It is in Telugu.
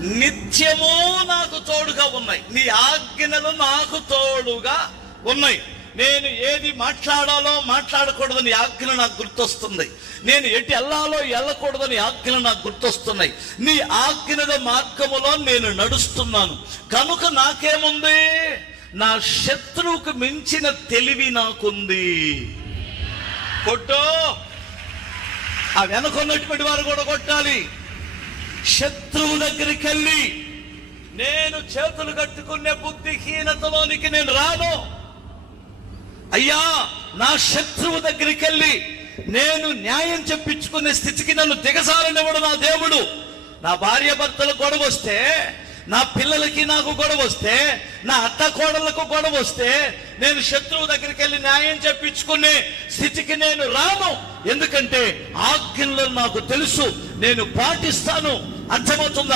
నిత్యము నాకు తోడుగా ఉన్నాయి. నీ ఆజ్ఞలు నాకు తోడుగా ఉన్నాయి. నేను ఏది మాట్లాడాలో మాట్లాడకూడదని ఆజ్ఞలు నాకు గుర్తొస్తుంది. నేను ఎటు వెళ్ళాలో వెళ్ళకూడదని ఆజ్ఞలు నాకు గుర్తొస్తున్నాయి. నీ ఆజ్ఞల మార్గములో నేను నడుస్తున్నాను. కనుక నాకేముంది? నా శత్రువుకు మించిన తెలివి నాకుంది. కొట్టో, ఆ వెనకొన్నటువంటి వారు కూడా కొట్టాలి. శత్రువు దగ్గరికి వెళ్ళి నేను చేతులు కట్టుకునే బుద్ధిహీనతలోనికి నేను రాను. అయ్యా, నా శత్రువు దగ్గరికి వెళ్ళి నేను న్యాయం చెప్పించుకునే స్థితికి నన్ను దిగజారనివ్వడు నా దేవుడు. నా భార్య భర్తలు గొడవ వస్తే, నా పిల్లలకి నాకు గొడవ వస్తే, నా అత్త కోడళ్లకు గొడవ వస్తే నేను శత్రువు దగ్గరికి వెళ్ళి న్యాయం చెప్పించుకునే స్థితికి నేను రాను. ఎందుకంటే ఆజ్ఞలు నాకు తెలుసు, నేను పాటిస్తాను. అర్థమవుతుందా?